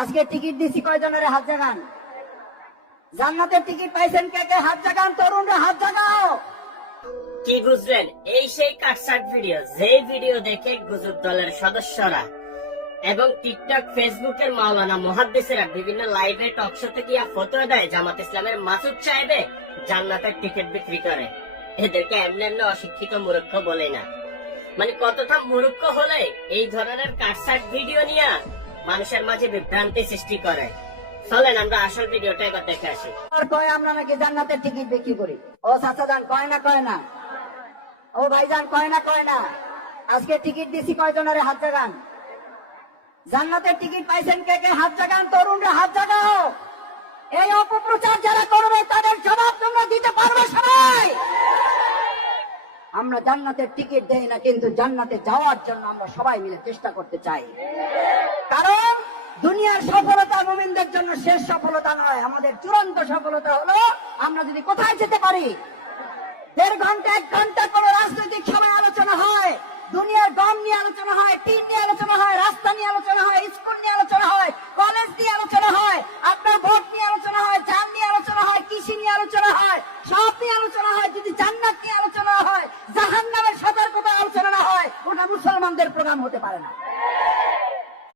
আজকে টিকিট দিছি কয়জনের হাত জাগান? জান্নাতের টিকিট পাইছেন কে কে? হাত জাগান, তরুণরা হাত জাগাও। কি বুঝলেন? এই সেই কাটসাট ভিডিও, যেই ভিডিও দেখে গুজব দলের সদস্যরা এবং টিকটক ফেসবুকের মাওলানা মুহাদ্দিসেরা বিভিন্ন লাইভে টক শোতে গিয়া ফতোয়া দেয় জামাত ইসলামের মাসুদ সাহেবে জান্নাতের টিকিট বিক্রি করে। এদেরকে এমনি এমনি অশিক্ষিত মূর্খ বলে না। মানে কতটা মূর্খ হলে এই ধরনের কাটসাট ভিডিও নিয়ে মানুষের মাঝে বিভ্রান্তি সৃষ্টি করে। চলেন আমরা আসল ভিডিওটা এবার দেখে আসি। আর কয় আমরা নাকি জান্নাতের টিকিট বিক্রি করি। ও চাচা যান, কয় না কয় না? ও ভাইজান, কয় না কয় না? আজকে টিকিট দিছি কয়জনের হাত জাগান? জান্নাতের টিকিট পাইছেন কে কে? হাত জাগান, তরুণরা হাত জাগাও। এই অপপ্রচার যারা করবে তাদের জবাব তোমরা দিতে পারবে সবাই। আমরা জান্নাতের টিকিট দেই না, কিন্তু জান্নাতে যাওয়ার জন্য আমরা সবাই মিলে চেষ্টা করতে চাই। কারণ দুনিয়ার সফলতা মুমিনদের জন্য শেষ সফলতা নয়, আমাদের চূড়ান্ত সফলতা হলো আমরা যদি কোথায় যেতে পারি। 1.5 ঘন্টা 1 ঘন্টা কোন রাজনৈতিক সভায় আলোচনা হয়, দুনিয়ার গম নিয়ে আলোচনা হয়, টিন নিয়ে আলোচনা হয়, রাস্তা নিয়ে আলোচনা হয়, স্কুল নিয়ে আলোচনা হয়, কলেজ নিয়ে আলোচনা হয়, আপনার ভোট নিয়ে আলোচনা হয়, যান নিয়ে আলোচনা হয়, কৃষি নিয়ে আলোচনা হয়, সব নিয়ে আলোচনা হয়। যদি জান্নাত নিয়ে আলোচনা হয়, জাহান্নামের সতর্কতা আলোচনা না হয়, ওটা মুসলমানদের প্রোগ্রাম হতে পারে না।